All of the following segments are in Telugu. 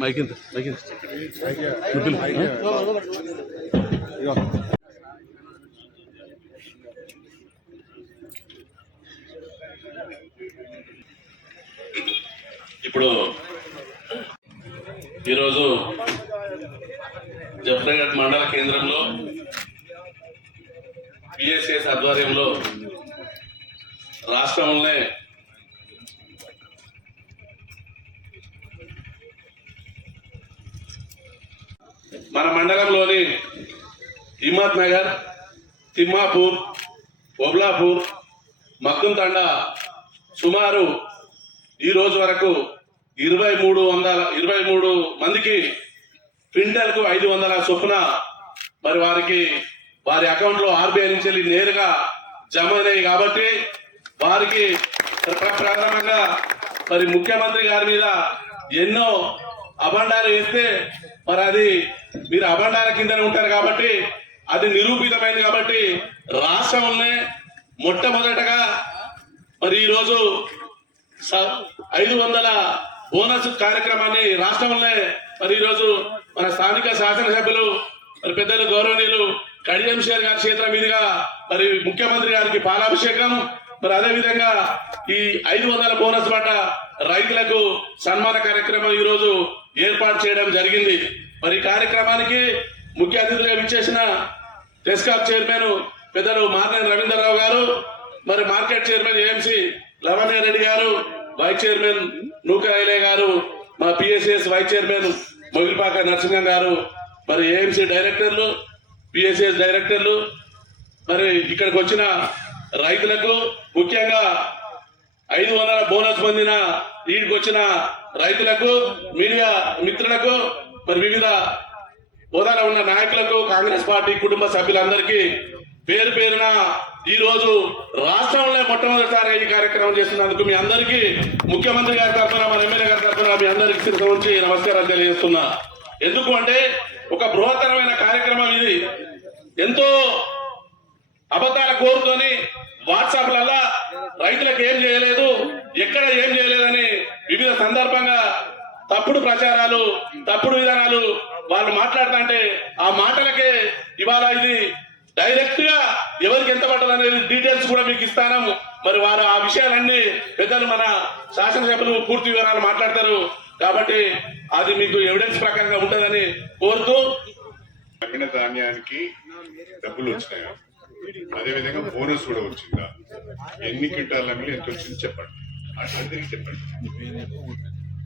మైకింత ఇప్పుడు ఈరోజు జఫ్రాగఢ్ మండల కేంద్రంలో పిఎస్ఎస్ ఆధ్వర్యంలో రాష్ట్రంలోనే మన మండలంలోని హిమ్మత్ నగర్, తిమ్మాపూర్, ఒబ్లాపూర్, మక్కుంతండ సుమారు ఈ రోజు వరకు 23 మందికి క్వింటల్కు 500 చొప్పున మరి వారి అకౌంట్లో ఆర్బీఐ నుంచి వెళ్ళి నేరుగా జమ అయినాయి. కాబట్టి వారికి ప్రధానంగా మరి ముఖ్యమంత్రి గారి మీద ఎన్నో అభండాలు వేస్తే మరి అది మీరు అభండాల కిందనే ఉంటారు కాబట్టి అది నిరూపితమైంది. కాబట్టి రాష్ట్రంలోనే మొట్టమొదటగా మరి ఈరోజు 500 బోనస్ కార్యక్రమాన్ని రాష్ట్రంలో మరి ఈరోజు మన స్థానిక శాసనసభ్యులు మరి పెద్దలు గౌరవనీయులు కడియం షేర్ గారి క్షేత్రం మీదుగా మరి ముఖ్యమంత్రి గారికి పాలాభిషేకం, మరి అదేవిధంగా ఈ 500 బోనస్ పడ్డ రైతులకు సన్మాన కార్యక్రమం ఈరోజు ఏర్పాటు చేయడం జరిగింది. మరి కార్యక్రమానికి ముఖ్య అతిథులుగా విచ్చేసిన టెస్కాప్ చైర్మన్ పెద్దలు మార్నేని రవీంద్రరావు గారు, మరి market chairman AMC Lavanya Reddy గారు, వైస్ చైర్మన్ నూకరైలే గారు, మా PSS vice chairman Mogilipaka Narasimham గారు, మరి ఏఎంసీ డైరెక్టర్లు, పిఎస్ఎస్ డైరెక్టర్లు, మరి ఇక్కడికి వచ్చిన రైతులకు ముఖ్యంగా 500 బోనస్ పొందిన వీడికి వచ్చిన రైతులకు, మీడియా మిత్రులకు, మరి వివిధ హోదాలో ఉన్న నాయకులకు, కాంగ్రెస్ పార్టీ కుటుంబ సభ్యులందరికీ పేరు పేరున ఈ రోజు రాష్ట్రంలో మొట్టమొదటిసారి ఈ కార్యక్రమం చేస్తున్నందుకు మీ అందరికీ ముఖ్యమంత్రి గారి తరఫున, మన ఎమ్మెల్యే గారి తరఫున మీ అందరికీ శిరస్సు ఉంచి నమస్కారాలు తెలియజేస్తున్నా. ఎందుకు అంటే ఒక బృహత్తరమైన కార్యక్రమం ఇది. ఎంతో అబద్ధాల కోరుతోని వాట్సాప్లల్లా రైతులకు ఏం చేయలేదు, ఎక్కడ ఏం చేయలేదని వివిధ సందర్భంగా తప్పుడు ప్రచారాలు, తప్పుడు విధానాలు వాళ్ళు మాట్లాడుతుంటే ఆ మాటలకే ఇవాళ ఇది డైరెక్ట్ గా ఎవరికి ఎంత పడ్డదనేది డీటెయిల్స్ కూడా మీకు ఇస్తాను. మరి వారు ఆ విషయాలన్నీ పెద్దలు మన శాసనసభ్యులు పూర్తి వివరాలు మాట్లాడతారు. కాబట్టి అది మీకు ఎవిడెన్స్ ప్రకారంగా ఉంటుందని కోరుతూ, తగిన ధాన్యానికి డబ్బులు వచ్చినాయా, అదేవిధంగా బోనస్ కూడా వచ్చిందా, ఎన్ని క్వింటాలు ఎంత వచ్చింది చెప్పండి, అందరికి చెప్పండి.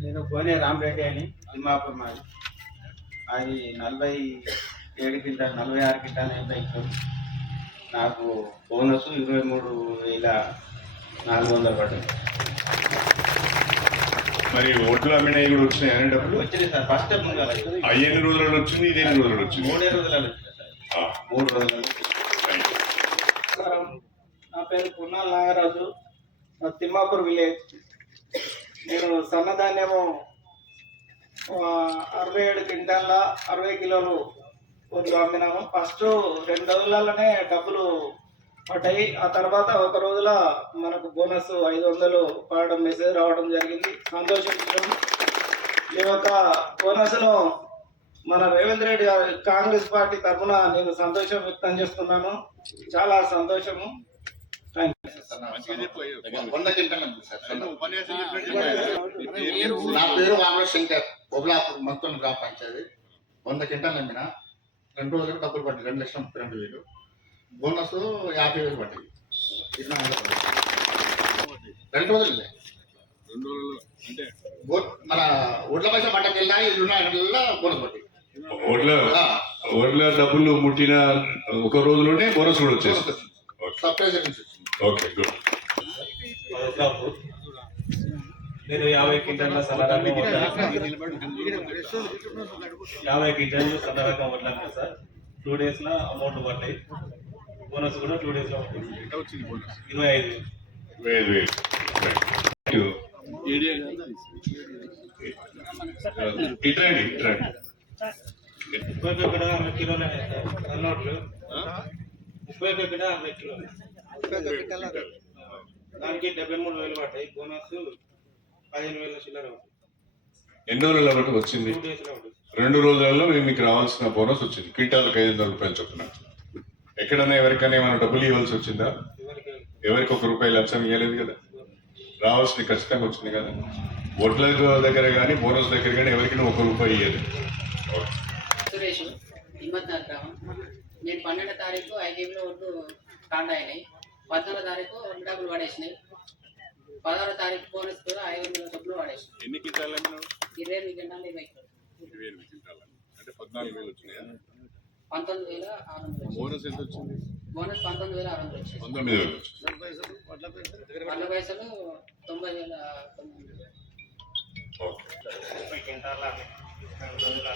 నేను కోనే రామరెడ్డి అని తిమ్మాపూర్ మాది. అది 47 క్వింటాలు 46 క్వింటాలు ఎంత ఇచ్చారు. నాకు బోనస్ 23,400 పడ్డది. మరి ఓట్లు అమ్మినవి కూడా వచ్చినాయి డబ్బులు? వచ్చింది సార్. ఫస్ట్ ఎన్ని రోజులలో వచ్చింది, ఇది ఎన్ని రోజులలో వచ్చింది? 3 రోజులలో వచ్చింది సార్. 3 రోజులలో. నా పేరు పున్నాల నాగరాజు, తిమ్మాపూర్ విలేజ్. నేను సన్నధాన్యము 67 క్వింటాల 60 కిలోలు వడ్లు అమ్మినాము. ఫస్ట్ 2 రోజులలోనే డబ్బులు పడ్డాయి. ఆ తర్వాత 1 రోజుల మనకు బోనస్ 500 పడడం మెసేజ్ రావడం జరిగింది. సంతోషించడం. ఈ యొక్క బోనస్ను మన రేవంత్ రెడ్డి గారి కాంగ్రెస్ పార్టీ తరఫున నేను సంతోషం వ్యక్తం చేస్తున్నాను. చాలా సంతోషము. నా పేరు రామశంకర్, బొబ్లాపూర్ మొత్తం గ్రామ పంచాయతీ. 100 క్వింటాలు అమ్మిన. 2 రోజులకు డబ్బులు పడ్డాయి. 2,32,000. బోనస్ 50,000 పడ్డాయి. 2 రోజులే అంటే మన ఒడ్ల పైసా పట్టకి వెళ్ళినా 24 బోనస్ పడ్డాయి. ఓట్ల డబ్బులు ముట్టిన 1 రోజులోనే బోనస్ కూడా వచ్చేస్తుంది. సర్ప్రైజ్. Okay, good. నేను 50 క్వింటాల సన్న రకం వడ్లు 50 క్వింటాలు సన్న రకం వడ్లు అన్నా సార్. 2 days లో అమౌంట్ పడ్డాయి. బోనస్ కూడా 2 days లో పడ్డాయి. 25,000. 25,000. ఇట్రండి 30 కూడా 60 కిలోలు అయినాయి సార్. అన్నోట్లు 30 కూడా 60 కిలోలు. దానికి 73,000 పడ్డాయి. బోనస్ 15,000 చిల్లర పడ్డాయి. ఎన్ని రోజుల బట్టి వచ్చింది? 2 days లో పడ్డాయి. 2 రోజులలో మీకు రావాల్సిన బోనస్ వచ్చింది. క్వింటాలకు 500 రూపాయలు చొప్పున. ఎక్కడన్నా ఎవరికైనా ఏమైనా డబ్బులు ఇవ్వాల్సి వచ్చిందా? ఎవరికి ₹1 లక్షం ఇవ్వలేదు కదా. రావాల్సిన ఖచ్చితంగా వచ్చింది కదా. వడ్ల దగ్గర కానీ బోనస్ దగ్గర కానీ ఎవరికి ₹1 ఇవ్వలేదు. సురేష్ హిమ్మత్నగర్ గ్రామం. నేను 12వ తారీఖు ఐదేలో ఒడ్లు స్టార్ట్ అయినాయి. 14వ తారీఖు ఒడ్లు డబ్బులు పడేసినాయి. 16వ తారీఖు బోనస్ కూడా 500 డబ్బులు పడేసినాయి. ఎన్ని క్వింటాలు 28 గంటలు 20 కిలోలు. 28 క్వింటాలు అంటే 14,000 వచ్చినాయా? 19,600. బోనస్ ఎంత వచ్చింది? బోనస్ 19,600 వచ్చింది. 19,000 వచ్చింది. వడ్ల పైసలు 90,000. ఓకే. 30 క్వింటాల 2 రోజుల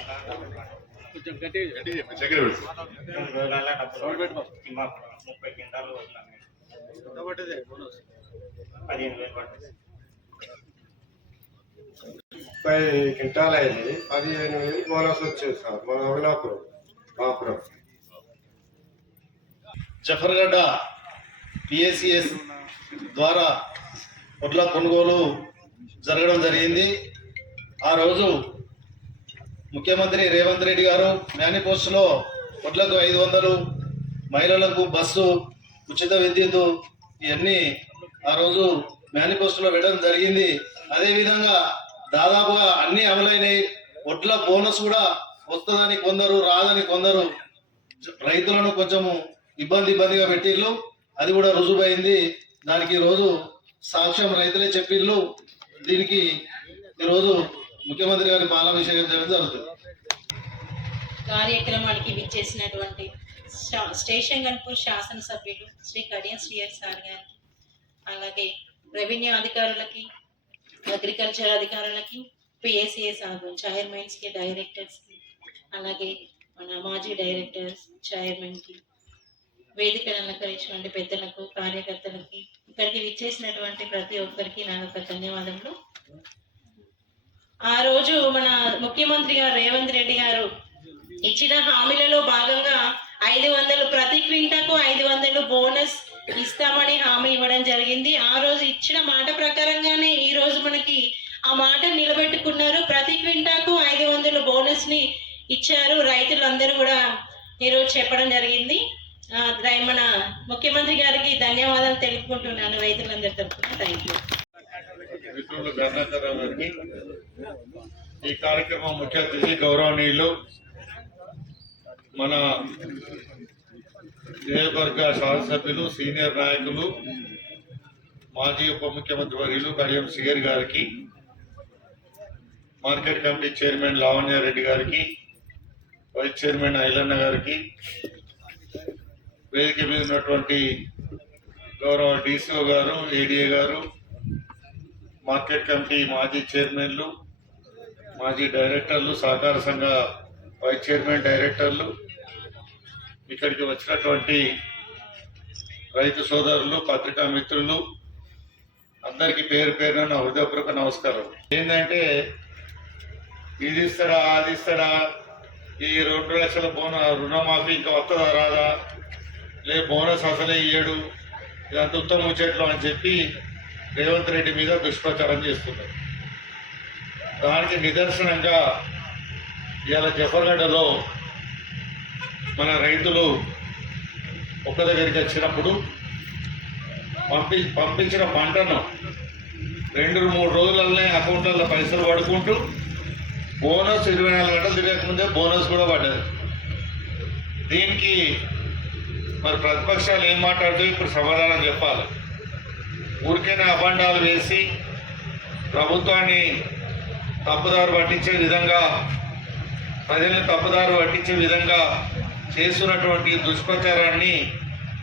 కొంచెం గట్టిగా చెప్పండి. చక్కెర పెట్టు. 2 రోజుల డబ్బులు 30 క్వింటాలు వడ్లు అన్నాయి. 15,000 పడ్డాయి. 30 క్వింటాలు అయింది. 15,000 బోనస్ వచ్చింది సార్. మన అమలాపురం బాపురం. జఫర్గడ్డ పిఎస్సిఎస్ ద్వారా వడ్ల కొనుగోలు జరగడం జరిగింది. ఆ రోజు ముఖ్యమంత్రి రేవంత్ రెడ్డి గారు మేనిఫెస్టోలో వడ్లకు 500, మహిళలకు బస్సు, ఉచిత విద్యుత్ ఇవన్నీ ఆ రోజు మేనిఫెస్టోలో పెట్టడం జరిగింది. అదేవిధంగా దాదాపుగా అన్ని అమలైనవి. వడ్ల బోనస్ కూడా వస్తుందని కొందరు, రాదని కొందరు రైతులను కొంచెము ఇబ్బందిగా పెట్టిళ్ళు. అది కూడా రుజువైంది. దానికి ఈరోజు సాక్ష్యం రైతులే చెప్పిళ్ళు. దీనికి ఈరోజు ముఖ్యమంత్రి గారి పాలాభిషేకం చేయడం జరుగుతుంది. కార్యక్రమానికి విచ్చేసినటువంటి స్టేషన్ గన్పూర్ శాసనసభ్యులు శ్రీ కడియం శ్రీహరి సార్ గారికి, అలాగే రెవెన్యూ అధికారులకి, అగ్రికల్చర్ అధికారులకి, పిఎస్సిఎస్ చైర్మన్స్కి, డైరెక్టర్స్కి, అలాగే మన మాజీ డైరెక్టర్స్, చైర్మన్కి, వేదికను అలంకరించినటువంటి పెద్దలకు, కార్యకర్తలకి, ఇక్కడికి విచ్చేసినటువంటి ప్రతి ఒక్కరికి నా యొక్క ధన్యవాదములు. ఆ రోజు మన ముఖ్యమంత్రి గారు రేవంత్ రెడ్డి గారు ఇచ్చిన హామీలలో భాగంగా 500 ప్రతి క్వింటాకు 500 బోనస్ ఇస్తామని హామీ ఇవ్వడం జరిగింది. ఆ రోజు ఇచ్చిన మాట ప్రకారంగానే ఈ రోజు మనకి ఆ మాట నిలబెట్టుకున్నారు. ప్రతి క్వింటాకు 500 బోనస్ ని ఇచ్చారు. రైతులందరూ కూడా ఈరోజు చెప్పడం జరిగింది. మన ముఖ్యమంత్రి గారికి ధన్యవాదాలు తెలుపుకుంటున్నాను రైతులందరి తరఫున. Thank you. మిత్రులు గంగాధరరావు గారికి, ఈ కార్యక్రమం ముఖ్య అతిథి గౌరవనీయులు మన నియోజకవర్గ శాసనసభ్యులు, సీనియర్ నాయకులు, మాజీ ఉప ముఖ్యమంత్రి వర్యులు కడియం శ్రీహరి గారికి, మార్కెట్ కమిటీ చైర్మన్ లావణ్యారెడ్డి గారికి, వైస్ చైర్మన్ ఐలన్న గారికి, వేదిక మీద ఉన్నటువంటి గౌరవ డిసిఓ గారు, ఏడీఏ గారు, మార్కెట్ కమిటీ మాజీ చైర్మన్లు, మాజీ డైరెక్టర్లు, సహకార సంఘ వైస్ చైర్మన్, డైరెక్టర్లు, ఇక్కడికి వచ్చినటువంటి రైతు సోదరులు, పత్రికా మిత్రులు అందరికీ పేరు పేరున నా హృదయపూర్వక నమస్కారం. ఏంటంటే ఇది ఇస్తాడా, అది ఇస్తాడా, ఈ 2 లక్షల రుణమాఫీ ఇంకా వస్తుందా రాదా, లే బోనస్ అసలే ఇయ్యడు, ఇదంతా ఉత్తమ ముచ్చట్లు అని చెప్పి రేవంత్ రెడ్డి మీద దుష్ప్రచారం చేస్తున్నారు. దానికి నిదర్శనంగా ఇవాళ జఫర్గడ్డలో మన రైతులు ఒక్క దగ్గరికి వచ్చినప్పుడు పంపించిన పంటను 2-3 రోజులనే అకౌంట్లలో పైసలు పడుకుంటూ బోనస్ 24 గంటలు తిరగకముందే బోనస్ కూడా పడ్డది. దీనికి మరి ప్రతిపక్షాలు ఏం మాట్లాడుతూ ఇప్పుడు సమాధానం చెప్పాలి. ఊరికైనా అబండాలు వేసి ప్రభుత్వాన్ని తప్పుదారు పట్టించే విధంగా, ప్రజల్ని తప్పుదారు పట్టించే విధంగా చేస్తున్నటువంటి దుష్ప్రచారాన్ని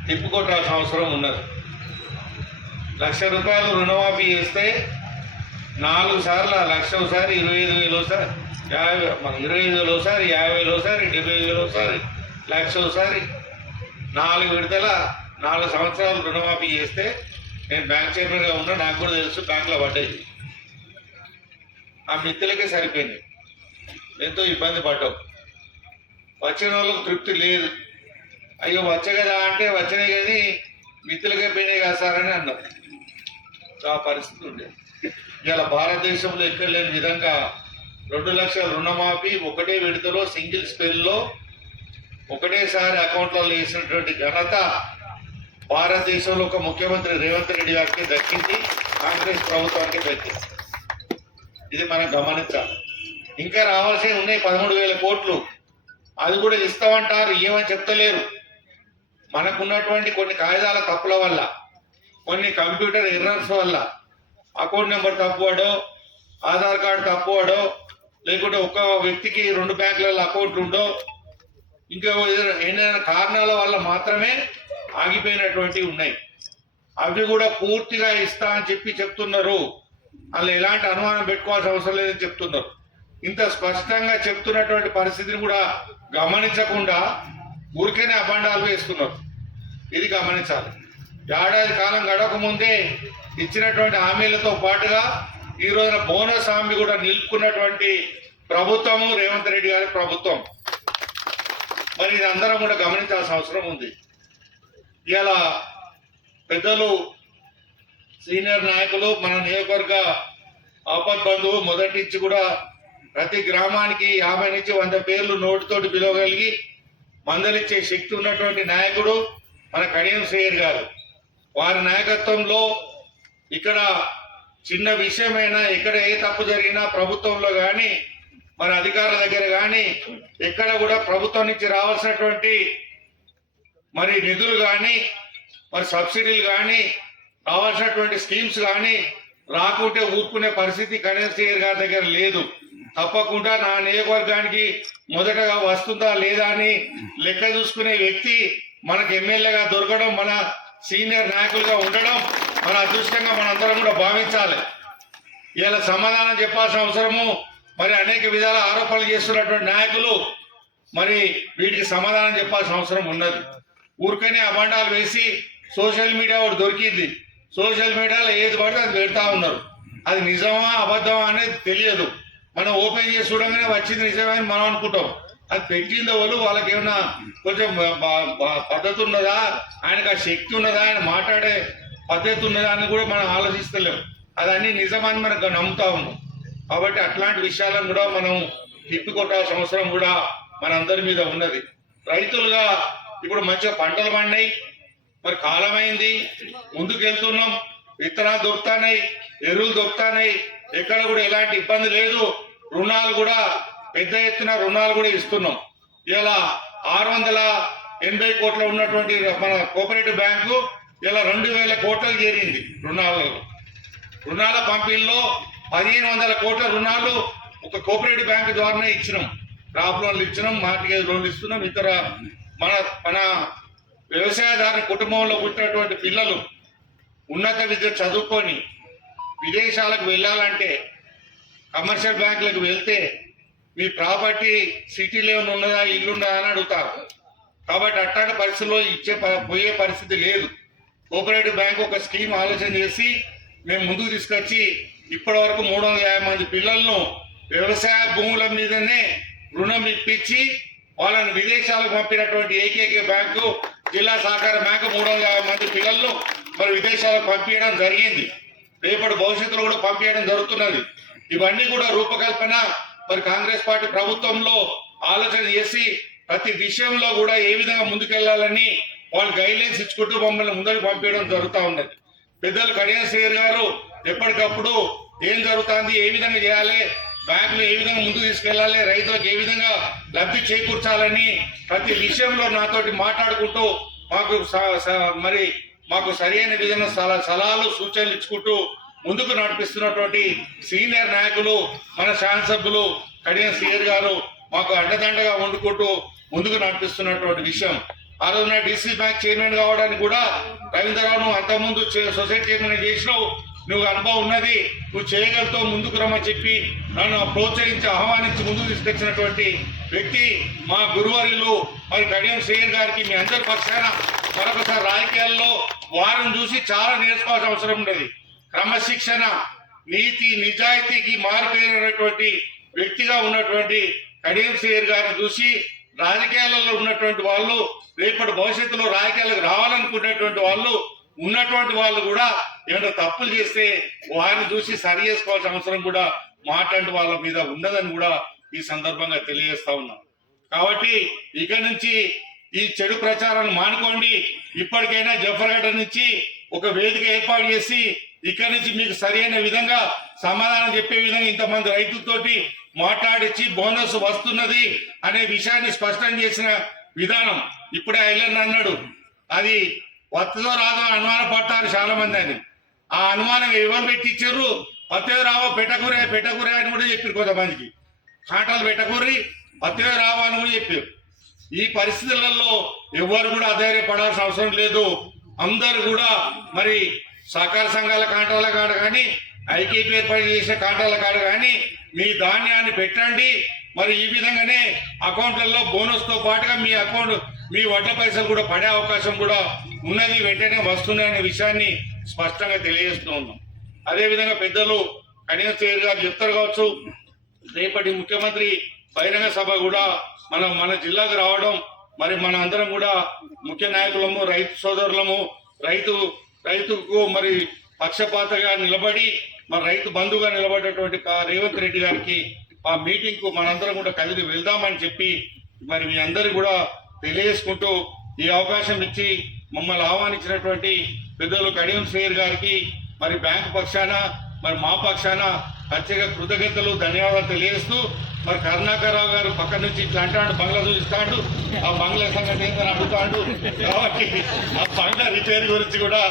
తిప్పుకొట్టాల్సిన అవసరం ఉన్నది. 1,00,000 రూపాయలు రుణమాఫీ చేస్తే 4 సార్లు 1,00,000 ఒకసారి, 25,000 ఒకసారి, 25,000 ఒకసారి, 50,000 ఒకసారి, 75,000 ఒకసారి, 1,00,000 ఒకసారి 4 విడతల 4 సంవత్సరాలు రుణమాఫీ చేస్తే నేను బ్యాంక్ చైర్మన్గా ఉన్నా, నాకు కూడా తెలుసు బ్యాంకులో పడ్డాయి. ఆ మిత్తులకే సరిపోయింది, ఎంతో ఇబ్బంది పడ్డాం. వచ్చిన వాళ్ళకు తృప్తి లేదు. అయ్యో వచ్చే కదా అంటే వచ్చినాయి కానీ మిత్తులకే పోయినాయి కదా సార్ అని అన్నారు. ఆ పరిస్థితి ఉండేది. ఇలా భారతదేశంలో ఎక్కడ లేని విధంగా 2 లక్షల రుణమాఫీ ఒకటే విడతలో సింగిల్ స్పెల్లో ఒకటేసారి అకౌంట్లలో వేసినటువంటి ఘనత భారతదేశంలో ఒక ముఖ్యమంత్రి రేవంత్ రెడ్డి గారికి దక్కింది, కాంగ్రెస్ ప్రభుత్వానికి దక్కింది. ఇది మనం గమనించాలి. ఇంకా రావాల్సినవి ఉన్నాయి 13,000 కోట్లు. అది కూడా ఇస్తామంటారు, ఏమని చెప్తలేరు. మనకున్నటువంటి కొన్ని కాగితాల తప్పుల వల్ల, కొన్ని కంప్యూటర్ ఎర్రర్స్ వల్ల అకౌంట్ నెంబర్ తప్పువాడో, ఆధార్ కార్డు తప్పువాడో, లేకుంటే ఒక్క వ్యక్తికి 2 బ్యాంకులలో అకౌంట్లు ఉండో, ఇంకా ఏదైనా కారణాల వల్ల మాత్రమే ఆగిపోయినటువంటివి ఉన్నాయి. అవి కూడా పూర్తిగా ఇస్తా అని చెప్తున్నారు. అలా ఎలాంటి అనుమానం పెట్టుకోవాల్సిన అవసరం లేదని చెప్తున్నారు. ఇంత స్పష్టంగా చెప్తున్నటువంటి పరిస్థితిని కూడా గమనించకుండా ఊరికేనే అబండాలు వేస్తున్నారు. ఇది గమనించాలి. ఏడాది కాలం గడవక ముందే ఇచ్చినటువంటి హామీలతో పాటుగా ఈ రోజున బోనస్ హామీ కూడా నిలుపుకున్నటువంటి ప్రభుత్వము రేవంత్ రెడ్డి గారి ప్రభుత్వం. మరి ఇది అందరం కూడా గమనించాల్సిన అవసరం ఉంది. ఇలా పెద్దలు సీనియర్ నాయకులు, మన నియోజకవర్గ ఆపద్ బంధువు మొదటి నుంచి కూడా ప్రతి గ్రామానికి 50 నుంచి 100 పేర్లు నోటితోటి పిలవగలిగి మందలిచ్చే శక్తి ఉన్నటువంటి నాయకుడు మన కడియం శ్రేయర్ గారు. వారి నాయకత్వంలో ఇక్కడ చిన్న విషయమైనా, ఎక్కడ ఏ తప్పు జరిగినా ప్రభుత్వంలో కానీ మరి అధికారుల దగ్గర కానీ ఎక్కడ కూడా ప్రభుత్వం నుంచి రావాల్సినటువంటి మరి నిధులు కానీ, మరి సబ్సిడీలు కానీ, రావాల్సినటువంటి స్కీమ్స్ కానీ రాకుంటే ఊరుకునే పరిస్థితి కడియం శ్రేయర్ గారి దగ్గర లేదు. తప్పకుండా నా నియోజకవర్గానికి మొదటగా వస్తుందా లేదా అని లెక్క చూసుకునే వ్యక్తి మనకు ఎమ్మెల్యేగా దొరకడం, మన సీనియర్ నాయకులుగా ఉండడం మన అదృష్టంగా మనందరం కూడా భావించాలి. ఇలా సమాధానం చెప్పాల్సిన అవసరము, మరి అనేక విధాల ఆరోపణలు చేస్తున్నటువంటి నాయకులు మరి వీటికి సమాధానం చెప్పాల్సిన అవసరం ఉన్నది. ఊరికనే అబండాలు వేసి సోషల్ మీడియా ఒకటి దొరికింది, సోషల్ మీడియాలో ఏది పడితే అది పెడతా ఉన్నారు. అది నిజమా అబద్ధమా అనేది తెలియదు. మనం ఓపెన్ చేసి చూడగానే వచ్చింది నిజమే అని మనం అనుకుంటాం. అది పెట్టిందో వాళ్ళకి ఏమన్నా కొంచెం పద్ధతి ఉన్నదా, ఆయనకు ఆ శక్తి ఉన్నదా, ఆయన మాట్లాడే పద్ధతి ఉన్నదా అని కూడా మనం ఆలోచిస్తలేము. అదన్నీ నిజమని మనకు నమ్ముతా ఉన్నాం. కాబట్టి అట్లాంటి విషయాలను కూడా మనం తిప్పికొట్టాల్సిన అవసరం కూడా మనందరి మీద ఉన్నది. రైతులుగా ఇప్పుడు మంచిగా పంటలు పండినాయి, మరి కాలమైంది, ముందుకెళ్తున్నాం, విత్తనాలు దొరుకుతున్నాయి, ఎరువులు దొరుకుతున్నాయి, ఎక్కడ కూడా ఎలాంటి ఇబ్బంది లేదు. రుణాలు కూడా పెద్ద ఎత్తున రుణాలు కూడా ఇస్తున్నాం. ఇలా 680 కోట్ల ఉన్నటువంటి మన కోఆపరేటివ్ బ్యాంకు ఇలా 2,000 కోట్లకు చేరింది. రుణాల పంపిణీలో 1,500 కోట్ల రుణాలు ఒక కోఆపరేటివ్ బ్యాంకు ద్వారానే ఇచ్చినాం. క్రాప్ లోన్లు ఇచ్చినాం, మార్టిగేజ్ లోన్లు ఇస్తున్నాం. ఇతర మన వ్యవసాయదారు కుటుంబంలో పుట్టినటువంటి పిల్లలు ఉన్నత విద్య చదువుకొని విదేశాలకు వెళ్ళాలంటే కమర్షియల్ బ్యాంకులకు వెళ్తే మీ ప్రాపర్టీ సిటీలో ఏమైనా ఉన్నదా, ఇల్లు ఉన్నదా అని అడుగుతారు. కాబట్టి అట్లాంటి పరిస్థితుల్లో పోయే పరిస్థితి లేదు. కోఆపరేటివ్ బ్యాంక్ ఒక స్కీమ్ ఆలోచన చేసి మేము ముందుకు తీసుకొచ్చి ఇప్పటి వరకు 350 మంది పిల్లలను వ్యవసాయ భూముల మీదనే రుణం ఇప్పించి వాళ్ళని విదేశాలకు పంపినటువంటి ఏకైక బ్యాంకు జిల్లా సహకార బ్యాంకు. 350 మంది పిల్లలను మరి విదేశాలకు పంపించడం జరిగింది. రేపటి భవిష్యత్తులో కూడా పంపించడం జరుగుతున్నది. ఇవన్నీ కూడా రూపకల్పన మరి కాంగ్రెస్ పార్టీ ప్రభుత్వంలో ఆలోచన చేసి ప్రతి విషయంలో కూడా ఏ విధంగా ముందుకెళ్లాలని వాళ్ళు గైడ్లైన్స్ ఇచ్చుకుంటూ మమ్మల్ని ముందుకు పంపించడం జరుగుతూ ఉన్నది. పెద్దలు కడియం శ్రేయర్ గారు ఎప్పటికప్పుడు ఏం జరుగుతుంది, ఏ విధంగా చేయాలి, బ్యాంకులు ఏ విధంగా ముందుకు తీసుకెళ్లాలి, రైతులకు ఏ విధంగా లబ్ధి చేకూర్చాలని ప్రతి విషయంలో నాతోటి మాట్లాడుకుంటూ మాకు సరైన విధంగా సలహాలు సూచనలు ఇచ్చుకుంటూ ముందుకు నడిపిస్తున్నటువంటి సీనియర్ నాయకులు మన శాసనసభ్యులు కడియం శ్రేయర్ గారు మాకు అండదండగా వండుకుంటూ ముందుకు నడిపిస్తున్నటువంటి విషయం. ఆ రోజున డిసి బ్యాంక్ చైర్మన్ కావడానికి కూడా రవీంద్రరావును అంతకుముందు సొసైటీ చైర్మన్ చేసినావు, నువ్వు అనుభవం ఉన్నది, నువ్వు చేయగలుగుతావు, ముందుకు రమ్మని చెప్పి నన్ను ప్రోత్సహించి ఆహ్వానించి ముందుకు తీసుకొచ్చినటువంటి వ్యక్తి మా గురువర్యులు మరి కడియం శ్రీయర్ గారికి మీ అందరి పక్షాన మరొకసారి రాజకీయాల్లో వారిని చూసి చాలా నేర్చుకోవాల్సిన అవసరం ఉన్నది. క్రమశిక్షణ, నీతి, నిజాయితీకి మారుపేరినటువంటి వ్యక్తిగా ఉన్నటువంటి కడియం శ్రీయర్ గారిని చూసి రాజకీయాలలో ఉన్నటువంటి వాళ్ళు, రేపటి భవిష్యత్తులో రాజకీయాలకు రావాలనుకునేటువంటి వాళ్ళు, ఉన్నటువంటి వాళ్ళు కూడా ఏమైనా తప్పులు చేస్తే వారిని చూసి సరి చేసుకోవాల్సిన అవసరం కూడా మాట్లాంటి వాళ్ళ మీద ఉన్నదని కూడా ఈ సందర్భంగా తెలియజేస్తా ఉన్నాం. కాబట్టి ఇక నుంచి ఈ చెడు ప్రచారాన్ని మానుకోండి. ఇప్పటికైనా జఫర్గఢ నుంచి ఒక వేదిక ఏర్పాటు చేసి ఇక్కడి నుంచి మీకు సరైన విధంగా సమాధానం చెప్పే విధంగా ఇంతమంది రైతులతోటి మాట్లాడించి బోనస్ వస్తున్నది అనే విషయాన్ని స్పష్టం చేసిన విధానం. ఇప్పుడే ఐలన్ అన్నాడు, అది వస్తుందో రాదో అనుమానం పడతారు చాలా మంది అని. ఆ అనుమానం ఎవరు పెట్టించారు? వస్తే రావో పెట్టకూరే అని కూడా చెప్పారు కొంతమందికి. కాంటాలు పెట్టకూరి వస్తే రావో అని కూడా చెప్పారు. ఈ పరిస్థితులలో ఎవరు కూడా అధైర్యపడాల్సిన అవసరం లేదు. అందరు కూడా మరి సహకార సంఘాల కాంటాల కాడ కానీ, ఐకేపీ ఏర్పాటు చేసిన కాంటాల కాడ కానీ మీ ధాన్యాన్ని పెట్టండి. మరి ఈ విధంగానే అకౌంట్లలో బోనస్ తో పాటుగా మీ అకౌంట్, మీ వడ్ల పైసలు కూడా పడే అవకాశం కూడా ఉన్నది, వెంటనే వస్తున్నాయనే విషయాన్ని స్పష్టంగా తెలియజేస్తూ ఉన్నాం. అదేవిధంగా పెద్దలు కడియం శ్రీయర్ గారు చెప్తారు కావచ్చు, రేపటి ముఖ్యమంత్రి బహిరంగ సభ కూడా మన జిల్లాకు రావడం, మరి మన అందరం కూడా ముఖ్య నాయకులము, రైతు సోదరులము, రైతుకు మరి పక్షపాతగా నిలబడి మరి రైతు బంధుగా నిలబడేటువంటి రేవంత్ రెడ్డి గారికి ఆ మీటింగ్ కు మనందరం కూడా కదిలి వెళ్దామని చెప్పి మరి మీ అందరికి కూడా తెలియజేసుకుంటూ ఈ అవకాశం ఇచ్చి మమ్మల్ని ఆహ్వానించినటువంటి పెద్దలు కడియం శ్రీయర్ గారికి మరి బ్యాంకు పక్షాన మరి మా పక్షాన ప్రత్యేక కృతజ్ఞతలు, ధన్యవాదాలు తెలియజేస్తూ మరి కరుణాకర్రావు గారు పక్క నుంచి ఇట్లా అంటాడు, బంగ్లా చూపిస్తాడు, ఆ బంగ్లా సంగతి ఏంటని అడుగుతాడు. కాబట్టి ఆ బంగ్లా రిపేర్ గురించి కూడా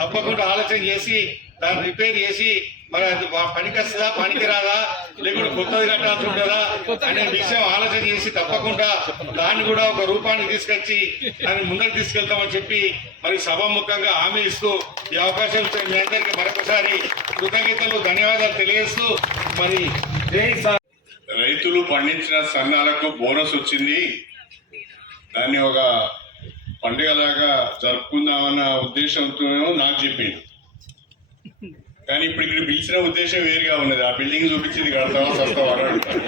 తప్పకుండా ఆలోచన చేసి దాన్ని రిపేర్ చేసి మరి అది పనికి వస్తుందా, పనికి రాదా, లేకుంటే కొత్తది కట్టాల్సి ఉంటుందా అనే విషయం ఆలోచన చేసి తప్పకుండా దాన్ని కూడా ఒక రూపాన్ని తీసుకొచ్చి దాన్ని ముందుకు తీసుకెళ్తామని చెప్పి మరి సభాముఖంగా హామీ ఇస్తూ ఈ అవకాశం ఇచ్చిన మీ అందరికీ మరొకసారి కృతజ్ఞతలు, ధన్యవాదాలు తెలియజేస్తూ మరి రైతులు పండించిన సన్నాలకు బోనస్ వచ్చింది, దాన్ని ఒక పండుగలాగా జరుపుకుందామన్న ఉద్దేశంతో నాకు చెప్పింది. కానీ ఇప్పుడు ఇక్కడ పిలిచిన ఉద్దేశం వేరుగా ఉన్నది. ఆ బిల్డింగ్ చూపించింది కడతావా సస్తావా అని అడుగుతాను.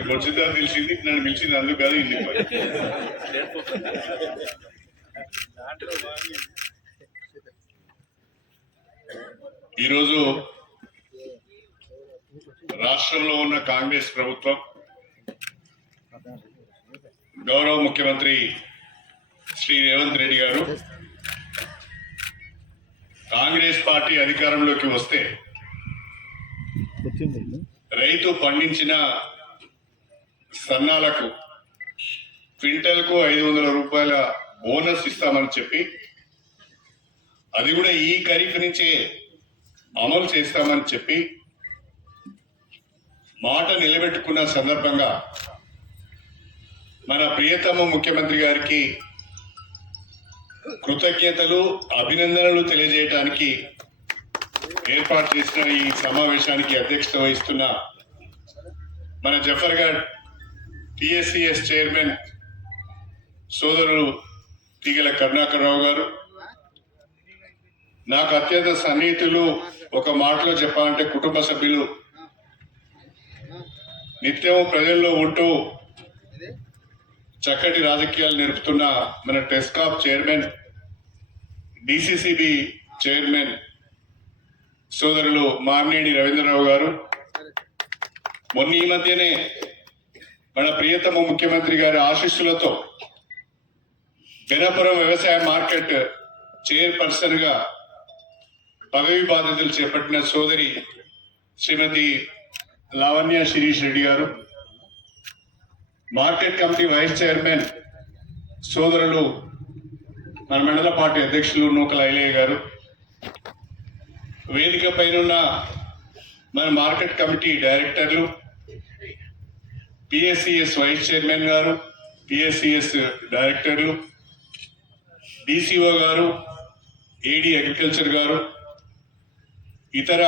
ఇప్పుడు వచ్చిందా తెలిసింది, నన్ను పిలిచింది అందుకు కాదు ఇందుకు. ఈరోజు రాష్ట్రంలో ఉన్న కాంగ్రెస్ ప్రభుత్వం, గౌరవ ముఖ్యమంత్రి శ్రీ రేవంత్ రెడ్డి గారు కాంగ్రెస్ పార్టీ అధికారంలోకి వస్తే రైతు పండించిన సన్నాలకు క్వింటల్కు 500 రూపాయల బోనస్ ఇస్తామని చెప్పి, అది కూడా ఈ ఖరీఫ్ నుంచే అమలు చేస్తామని చెప్పి మాట నిలబెట్టుకున్న సందర్భంగా మన ప్రియతమ ముఖ్యమంత్రి గారికి కృతజ్ఞతలు, అభినందనలు తెలియజేయడానికి ఏర్పాటు చేసిన ఈ సమావేశానికి అధ్యక్షత వహిస్తున్న మన జఫర్గఢ్ టిఎస్సిఎస్ చైర్మన్ సోదరులు తీగల కరుణాకర్రావు గారు, నాకు అత్యంత సన్నిహితులు, ఒక మాటలో చెప్పాలంటే కుటుంబ సభ్యులు, నిత్యం ప్రజల్లో ఉంటూ చక్కటి రాజకీయాలు నేర్పుతున్న మన టెస్కాప్ చైర్మన్, డిసిసిబి చైర్మన్ సోదరులు మార్నేని రవీంద్రరావు గారు, మొన్న ఈ మధ్యనే మన ప్రియతమ ముఖ్యమంత్రి గారి ఆశీస్సులతో గణపురం వ్యవసాయ మార్కెట్ చైర్పర్సన్ గా పదవి బాధ్యతలు చేపట్టిన సోదరి శ్రీమతి లావణ్య శిరీష్ రెడ్డి గారు, మార్కెట్ కమిటీ వైస్ చైర్మన్ సోదరులు మన మండల పార్టీ అధ్యక్షులు నూకల ఐలయ్య గారు, వేదిక పైన మన మార్కెట్ కమిటీ డైరెక్టర్లు, పిఎస్సిఎస్ వైస్ చైర్మన్ గారు, పిఎస్సిఎస్ డైరెక్టర్లు, డిసిఓ గారు, ఏడీ అగ్రికల్చర్ గారు, ఇతర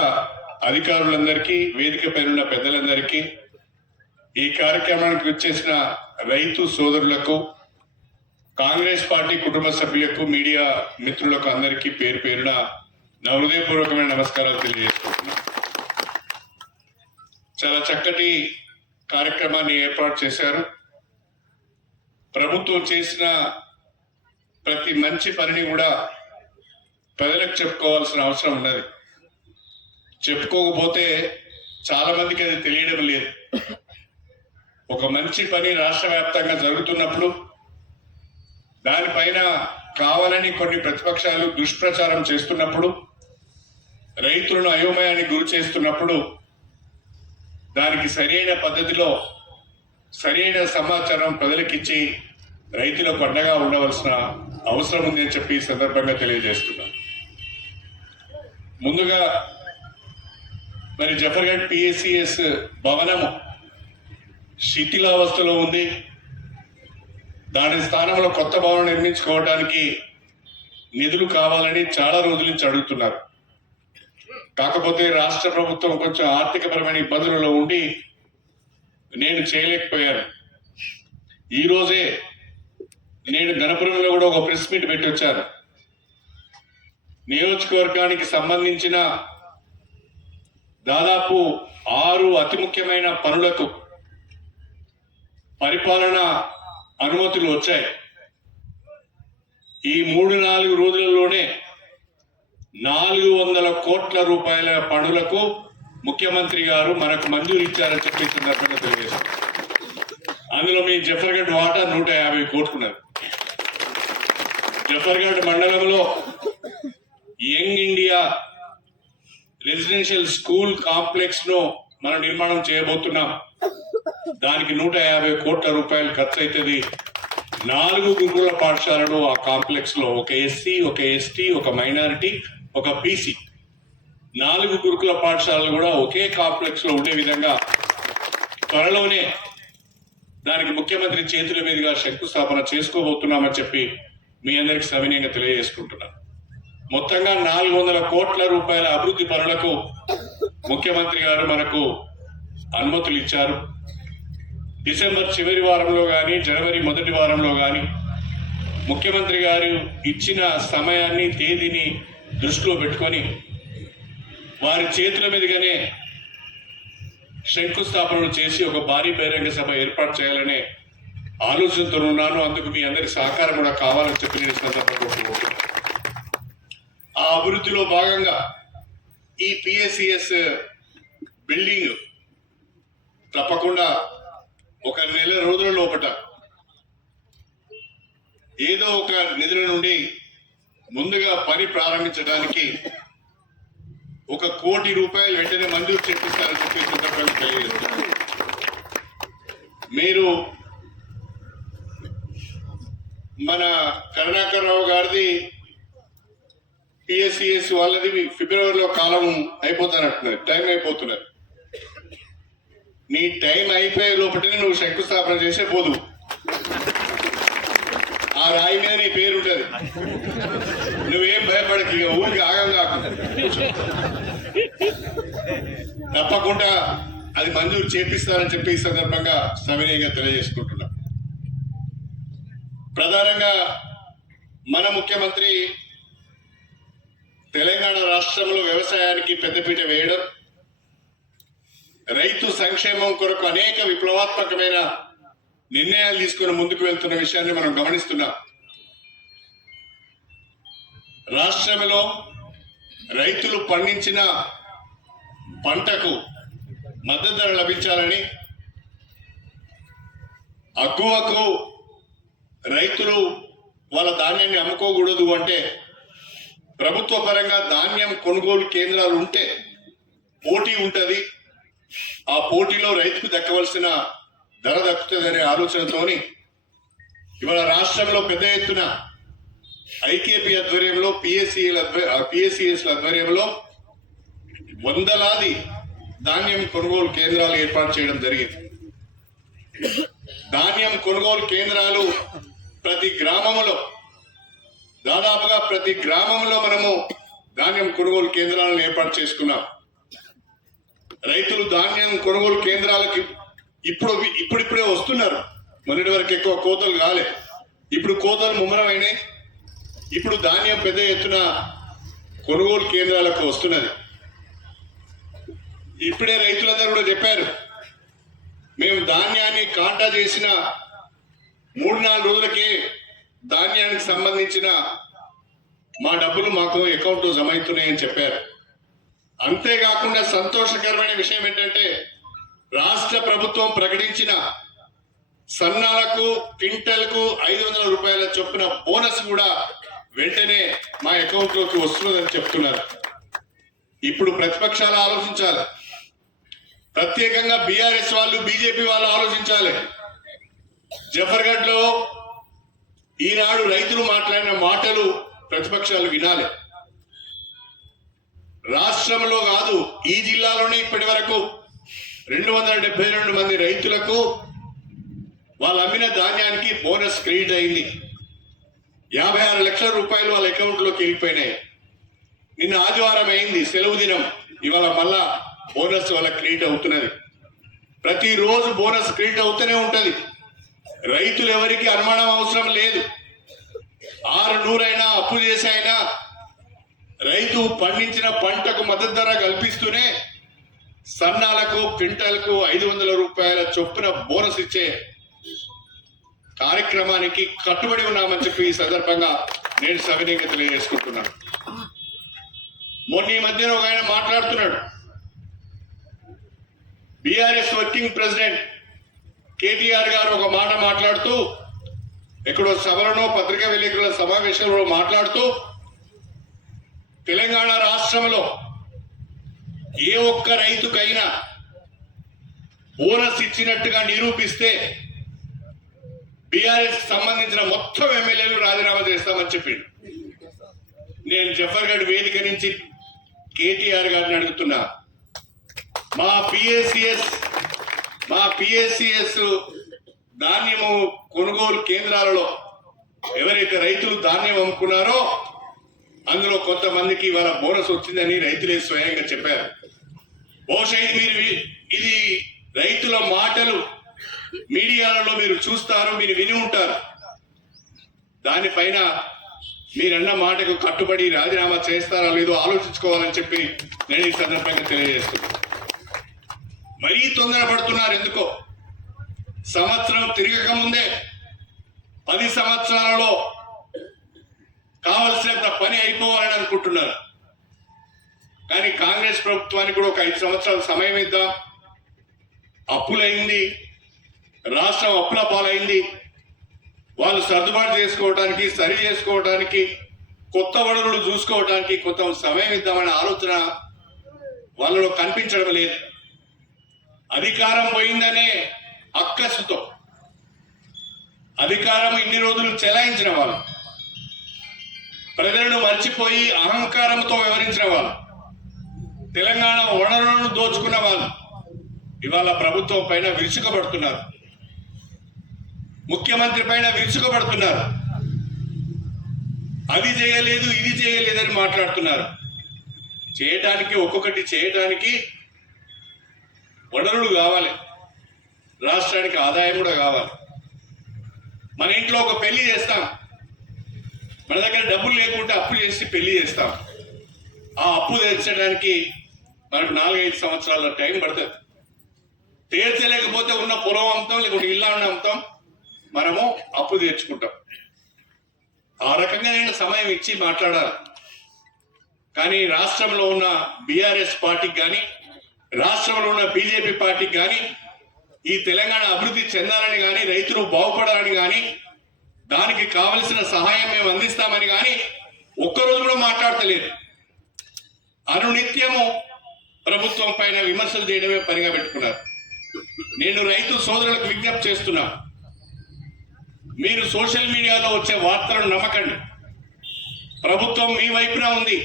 అధికారులందరికీ, వేదిక పైన పెద్దలందరికీ, ఈ కార్యక్రమానికి వచ్చేసిన రైతు సోదరులకు, కాంగ్రెస్ పార్టీ కుటుంబ సభ్యులకు, మీడియా మిత్రులకు అందరికీ పేరు పేరున నా హృదయపూర్వకమైన నమస్కారాలు తెలియజేసుకుంటున్నాను. చాలా చక్కటి కార్యక్రమాన్ని ఏర్పాటు చేశారు. ప్రభుత్వం చేసిన ప్రతి మంచి పనిని కూడా ప్రజలకు చెప్పుకోవాల్సిన అవసరం ఉన్నది. చెప్పుకోకపోతే చాలా మందికి అది తెలియడం లేదు. ఒక మంచి పని రాష్ట్ర వ్యాప్తంగా జరుగుతున్నప్పుడు దానిపైన కావాలని కొన్ని ప్రతిపక్షాలు దుష్ప్రచారం చేస్తున్నప్పుడు, రైతులను అయోమయానికి గురి చేస్తున్నప్పుడు దానికి సరైన పద్ధతిలో సరైన సమాచారం ప్రజలకిచ్చి రైతులకు అండగా ఉండవలసిన అవసరం ఉందని చెప్పి ఈ సందర్భంగా తెలియజేస్తున్నాను. ముందుగా మరి జఫర్గఢ్ పిఎస్సిఎస్ భవనము శిథిలావస్థలో ఉంది. దాని స్థానంలో కొత్త భవనం నిర్మించుకోవడానికి నిధులు కావాలని చాలా రోజుల నుంచి అడుగుతున్నారు. కాకపోతే రాష్ట్ర ప్రభుత్వం కొంచెం ఆర్థికపరమైన ఇబ్బందులలో ఉండి నేను చేయలేకపోయాను. ఈ రోజే నేను గణపురంలో కూడా ఒక ప్రెస్ మీట్ పెట్టి వచ్చాను. నియోజకవర్గానికి సంబంధించిన దాదాపు 6 అతి ముఖ్యమైన పనులకు పరిపాలన అనుమతులు వచ్చాయి. ఈ 3-4 రోజులలోనే 400 కోట్ల రూపాయల పనులకు ముఖ్యమంత్రి గారు మనకు మంజూరు ఇచ్చారని చెప్పి సందర్భంగా తెలియజేశారు. అందులో మీ జఫర్గఢ్ వాటా 150 కోట్లున్నది. జఫర్గఢ్ మండలంలో young India residential school complex ను మనం నిర్మాణం చేయబోతున్నాం. దానికి 150 కోట్ల రూపాయలు ఖర్చు అవుతుంది. 4 గురుకుల పాఠశాలలు ఆ కాంప్లెక్స్ లో, ఒక ఎస్సీ, ఒక ఎస్టీ, ఒక మైనారిటీ, ఒక బీసీ, 4 గురుకుల పాఠశాలలు కూడా ఒకే కాంప్లెక్స్ లో ఉండే విధంగా త్వరలోనే దానికి ముఖ్యమంత్రి చేతుల మీదుగా శంకుస్థాపన చేసుకోబోతున్నామని చెప్పి మీ అందరికి సవినయంగా తెలియజేసుకుంటున్నాను. మొత్తంగా 400 కోట్ల రూపాయల అభివృద్ధి పనులకు ముఖ్యమంత్రి గారు మనకు అనుమతులు ఇచ్చారు. డిసెంబర్ చివరి వారంలో కానీ జనవరి మొదటి వారంలో కానీ ముఖ్యమంత్రి గారు ఇచ్చిన సమయాన్ని, తేదీని దృష్టిలో పెట్టుకొని వారి చేతుల మీదుగానే శంకుస్థాపనలు చేసి ఒక భారీ బహిరంగ సభ ఏర్పాటు చేయాలనే ఆలోచనతో ఉన్నాను. అందుకు మీ అందరి సహకారం కూడా కావాలని చెప్పి నేను సందర్భంగా ఆ అభివృద్ధిలో భాగంగా ఈ పిఎస్సిఎస్ బిల్డింగ్ తప్పకుండా ఒక నెల రోజుల లోపల ఏదో ఒక నిధుల నుండి ముందుగా పని ప్రారంభించడానికి 1 కోటి రూపాయలు వెంటనే మంజూరు చేపిస్తారని చెప్పి సందర్భంగా తెలియజేస్తున్నారు. మీరు మన కరుణాకర్ రావు గారిది పిఎస్సిఎస్ వాళ్ళది ఫిబ్రవరిలో కాలం అయిపోతానంటున్నారు, టైం అయిపోతున్నారు. నీ టైం అయిపోయే లోపలనే నువ్వు శంకుస్థాపన చేసే పోదు. ఆ రాయి మీద నీ పేరు ఉంటుంది. నువ్వేం భయపడకు, ఇక ఊరికి ఆగం కాకు. తప్పకుండా అది మంజూరు చేపిస్తారని చెప్పి ఈ సందర్భంగా సవినయంగా తెలియజేసుకుంటున్నా. ప్రధానంగా మన ముఖ్యమంత్రి తెలంగాణ రాష్ట్రంలో వ్యవసాయానికి పెద్దపీట వేయడం, రైతు సంక్షేమం కొరకు అనేక విప్లవాత్మకమైన నిర్ణయాలు తీసుకుని ముందుకు వెళ్తున్న విషయాన్ని మనం గమనిస్తున్నాం. రాష్ట్రంలో రైతులు పండించిన పంటకు మద్దతు ధర లభించాలని, అక్కువకు రైతులు వాళ్ళ ధాన్యాన్ని అమ్ముకోకూడదు అంటే ప్రభుత్వ పరంగా ధాన్యం కొనుగోలు కేంద్రాలు ఉంటే పోటీ ఉంటుంది. ఆ పోటీలో రైతుకు దక్కవలసిన ధర దక్కుతుందనే ఆలోచనతోని ఇవాళ రాష్ట్రంలో పెద్ద ఎత్తున ఐకేపీ ఆధ్వర్యంలో, పిఎస్సిఎస్ ఆధ్వర్యంలో వందలాది ధాన్యం కొనుగోలు కేంద్రాలు ఏర్పాటు చేయడం జరిగింది. ధాన్యం కొనుగోలు కేంద్రాలు ప్రతి గ్రామంలో దాదాపుగా ప్రతి గ్రామంలో మనము ధాన్యం కొనుగోలు కేంద్రాలను ఏర్పాటు చేసుకున్నాం. రైతులు ధాన్యం కొనుగోలు కేంద్రాలకి ఇప్పుడిప్పుడే వస్తున్నారు. మొన్నటి వరకు ఎక్కువ కోతలు కాలే, ఇప్పుడు కోతలు ముమ్మరమైనాయి. ఇప్పుడు ధాన్యం పెద్ద ఎత్తున కొనుగోలు కేంద్రాలకు వస్తున్నది. ఇప్పుడే రైతులందరూ కూడా చెప్పారు, మేము ధాన్యాన్ని కాంటా చేసిన 3-4 రోజులకే ధాన్యానికి సంబంధించిన మా డబ్బులు మాకు అకౌంట్లో జమ అవుతున్నాయని చెప్పారు. అంతేకాకుండా సంతోషకరమైన విషయం ఏంటంటే రాష్ట్ర ప్రభుత్వం ప్రకటించిన సన్నాలకు క్వింటల్కు 500 రూపాయల చొప్పున బోనస్ కూడా వెంటనే మా అకౌంట్లోకి వస్తున్నదని చెప్తున్నారు. ఇప్పుడు ప్రతిపక్షాలు ఆలోచించాలి, ప్రత్యేకంగా బీఆర్ఎస్ వాళ్ళు బీజేపీ వాళ్ళు ఆలోచించాలి. జఫర్గఢ్ లో ఈనాడు రైతులు మాట్లాడిన మాటలు ప్రతిపక్షాలు వినాలి. రాష్ట్రంలో కాదు, ఈ జిల్లాలోనే ఇప్పటి వరకు 272 మంది రైతులకు వాళ్ళు అమ్మిన ధాన్యానికి బోనస్ క్రెడిట్ అయింది. 56 లక్షల రూపాయలు వాళ్ళ అకౌంట్లోకి వెళ్ళిపోయినాయి. నిన్న ఆదివారం అయింది, సెలవు దినం. ఇవాళ మళ్ళా బోనస్ వాళ్ళ క్రెడిట్ అవుతున్నది. ప్రతిరోజు బోనస్ క్రెడిట్ అవుతూనే ఉంటది. రైతులు ఎవరికి అనుమానం అవసరం లేదు. 600 అయినా అప్పు చేసి అయినా రైతు పండించిన పంటకు మద్దతు ధర కల్పిస్తూనే సన్నాలకు క్వింటాలకు 500 రూపాయల చొప్పున బోనస్ ఇచ్చే కార్యక్రమానికి కట్టుబడి ఉన్నామని చెప్పి ఈ సందర్భంగా నేను సవినయంగా తెలియజేసుకుంటున్నాను. మొన్న ఈ మధ్యన ఒక ఆయన మాట్లాడుతున్నాడు, బీఆర్ఎస్ వర్కింగ్ ప్రెసిడెంట్ కేటీఆర్ గారు ఒక మాట మాట్లాడుతూ, ఎక్కడో సభలోనో పత్రికా విలేకరుల సమావేశంలో మాట్లాడుతూ, తెలంగాణ రాష్ట్రంలో ఏ ఒక్క రైతుకైనా బోనస్ ఇచ్చినట్టుగా నిరూపిస్తే బీఆర్ఎస్ సంబంధించిన మొత్తం ఎమ్మెల్యేలు రాజీనామా చేస్తామని చెప్పిండు. నేను జఫర్గఢ్ వేదిక నుంచి కేటీఆర్ గారిని అడుగుతున్నా, మా పిఎస్సిఎస్ ధాన్యము కొనుగోలు కేంద్రాలలో ఎవరైతే రైతులు ధాన్యం అమ్ముకున్నారో అందులో కొంతమందికి ఇవాళ బోనస్ వచ్చిందని రైతులే స్వయంగా చెప్పారు. బహుశా ఇది రైతుల మాటలు మీడియాలలో మీరు చూస్తారు, మీరు విని ఉంటారు. దానిపైన మీరన్న మాటకు కట్టుబడి రాజీనామా చేస్తారా లేదో ఆలోచించుకోవాలని చెప్పి నేను ఈ సందర్భంగా తెలియజేస్తున్నాను. మరీ తొందరపడుతున్నారు ఎందుకో. సంవత్సరం తిరగక ముందే 10 సంవత్సరాలలో కావలసినంత పని అయిపోవాలని అనుకుంటున్నారు. కానీ కాంగ్రెస్ ప్రభుత్వానికి కూడా ఒక 5 సంవత్సరాల సమయం ఇద్దాం. అప్పులైంది, రాష్ట్రం అప్పుల పాలైంది. వాళ్ళు సర్దుబాటు చేసుకోవడానికి, సరి చేసుకోవడానికి, కొత్త వనరులు చూసుకోవడానికి కొంత సమయం ఇద్దామనే ఆలోచన వాళ్ళలో కనిపించడం లేదు. అధికారం పోయిందనే అక్కసుతో అధికారం ఇన్ని రోజులు చెలాయించిన వాళ్ళు, ప్రజలను మర్చిపోయి అహంకారంతో వ్యవహరించిన వాళ్ళు, తెలంగాణ వనరులను దోచుకున్న వాళ్ళు ఇవాళ ప్రభుత్వం పైన విరుచుకబడుతున్నారు, ముఖ్యమంత్రి పైన విరుచుకబడుతున్నారు. అది చేయలేదు, ఇది చేయలేదని మాట్లాడుతున్నారు. చేయటానికి, ఒక్కొక్కటి చేయటానికి వనరులు కావాలి, రాష్ట్రానికి ఆదాయం కూడా కావాలి. మన ఇంట్లో ఒక పెళ్లి చేస్తాం, మన దగ్గర డబ్బులు లేకుంటే అప్పు చేసి పెళ్లి చేస్తాం. ఆ అప్పు తీర్చడానికి మనకు 4-5 సంవత్సరాల టైం పడుతుంది. తీర్చలేకపోతే ఉన్న పొలం అమ్ముతాం, లేకుంటే ఇల్లు అమ్ముతాం, మనము అప్పు తీర్చుకుంటాం. ఆ రకంగా నేను సమయం ఇచ్చి మాట్లాడాలి. కానీ రాష్ట్రంలో ఉన్న బీఆర్ఎస్ పార్టీకి కానీ, రాష్ట్రంలో ఉన్న బీజేపీ పార్టీకి కానీ, ఈ తెలంగాణ అభివృద్ధి చెందాలని కానీ, రైతులు బాగుపడాలని కానీ, దానికి కావలసిన సహాయం మేము అందిస్తామని కానీ ఒక్కరోజు కూడా మాట్లాడతలేదు. అనునిత్యము ప్రభుత్వం పైన విమర్శలు చేయడమే పనిగా పెట్టుకున్నారు. నేను రైతు సోదరులకు విజ్ఞప్తి చేస్తున్నా, మీరు సోషల్ మీడియాలో వచ్చే వార్తలను నమ్మకండి. ప్రభుత్వం మీ వైపున ఉంది.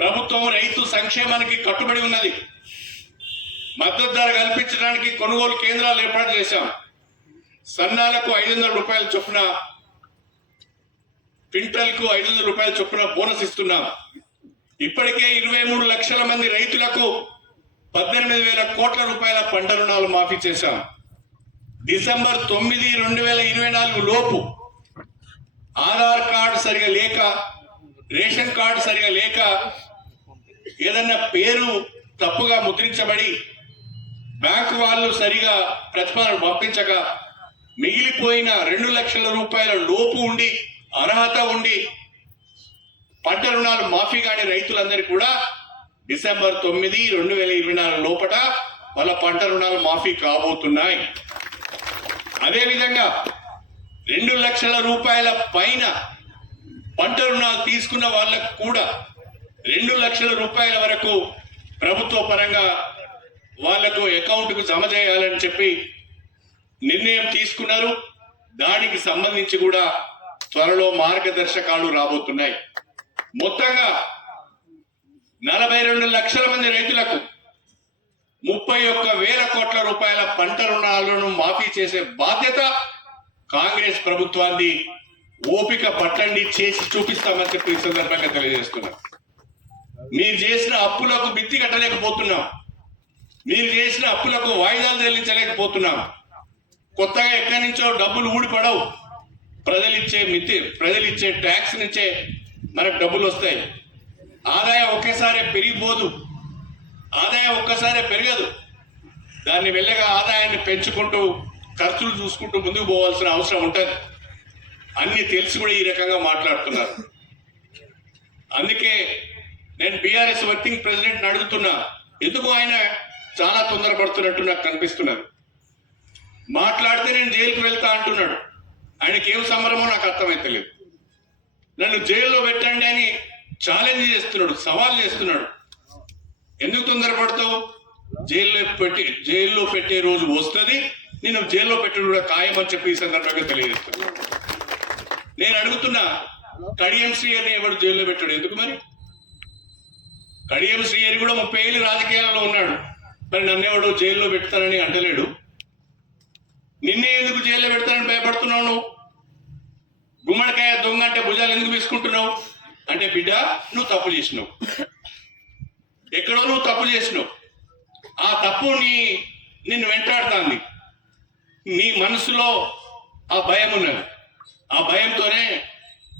ప్రభుత్వం రైతు సంక్షేమానికి కట్టుబడి ఉన్నది. మద్దతు ధర కల్పించడానికి కొనుగోలు కేంద్రాలు ఏర్పాటు చేశాం. సన్నాలకు 500 రూపాయల చొప్పున క్వింటల్కు 500 రూపాయల చొప్పున బోనస్ ఇస్తున్నాం. ఇప్పటికే 23 లక్షల మంది రైతులకు 18,000 కోట్ల రూపాయల పంట రుణాలు మాఫీ చేశాం. డిసెంబర్ 9, 2024 లోపు ఆధార్ కార్డు సరిగా లేక, రేషన్ కార్డు సరిగా లేక, ఏదన్నా పేరు తప్పుగా ముద్రించబడి బ్యాంకు వాళ్ళు సరిగా ప్రతిపాదన పంపించక మిగిలిపోయిన 2 లక్షల రూపాయల లోపు ఉండి, అర్హత ఉండి పంట రుణాలు మాఫీ కాని రైతులందరికీ కూడా డిసెంబర్ 9, 2024 లోపట వాళ్ళ పంట రుణాలు మాఫీ కాబోతున్నాయి. అదేవిధంగా 2 లక్షల రూపాయల పైన పంట రుణాలు తీసుకున్న వాళ్ళకు కూడా 2 లక్షల రూపాయల వరకు ప్రభుత్వ పరంగా వాళ్లకు అకౌంట్కు జమ చేయాలని చెప్పి నిర్ణయం తీసుకున్నారు. దానికి సంబంధించి కూడా త్వరలో మార్గదర్శకాలు రాబోతున్నాయి. మొత్తంగా 42 లక్షల మంది రైతులకు 31,000 కోట్ల రూపాయల పంట రుణాలను మాఫీ చేసే బాధ్యత కాంగ్రెస్ ప్రభుత్వాన్ని. ఓపిక పట్టండి, చేసి చూపిస్తామని చెప్పి ఈ సందర్భంగా తెలియజేస్తున్నాం. మీరు చేసిన అప్పులకు మిత్తి కట్టలేకపోతున్నాం, మీరు చేసిన అప్పులకు వాయిదాలు చెల్లించలేకపోతున్నాం. కొత్తగా ఎక్కడి నుంచో డబ్బులు ఊడిపడవు. ప్రజలిచ్చే ట్యాక్స్ నుంచే మనకు డబ్బులు వస్తాయి. ఆదాయం ఒకేసారి పెరిగిపోదు, ఆదాయం ఒక్కసారి పెరగదు. దాన్ని మెల్లగా ఆదాయాన్ని పెంచుకుంటూ ఖర్చులు చూసుకుంటూ ముందుకు పోవాల్సిన అవసరం ఉంటుంది. అన్ని తెలిసి కూడా ఈ రకంగా మాట్లాడుతున్నారు. అందుకే నేను బీఆర్ఎస్ వర్కింగ్ ప్రెసిడెంట్ అడుగుతున్నా, ఎందుకు ఆయన చాలా తొందరపడుతున్నట్టు నాకు కనిపిస్తున్నది. మాట్లాడితే నేను జైలుకు వెళ్తా అంటున్నాడు. ఆయనకి ఏం సంబరమో నాకు అర్థమైతలేదు. నన్ను జైల్లో పెట్టండి అని ఛాలెంజ్ చేస్తున్నాడు, సవాల్ చేస్తున్నాడు. ఎందుకు తొందరపడతావు? జైల్లో పెట్టే రోజు వస్తుంది, నేను జైల్లో పెట్టడం కూడా ఖాయమని చెప్పి ఈ సందర్భంగా తెలియజేస్తున్నా. నేను అడుగుతున్నా, కడియం శ్రీహరిని ఎవడు జైల్లో పెట్టాడు? ఎందుకు మరి? కడియం శ్రీహరి కూడా 30 ఏళ్ళు రాజకీయాల్లో ఉన్నాడు. మరి నన్నెవడు జైల్లో పెడతానని అంటలేడు. నిన్నే ఎందుకు జైల్లో పెడతానని భయపడుతున్నావు? నువ్వు గుమ్మడికాయ దొంగ అంటే భుజాలు ఎందుకు తీసుకుంటున్నావు? అంటే బిడ్డ, నువ్వు తప్పు చేసినావు, ఎక్కడో నువ్వు తప్పు చేసినావు. ఆ తప్పు నిన్ను వెంటాడుతుంది. నీ మనసులో ఆ భయం ఉన్నది. ఆ భయంతోనే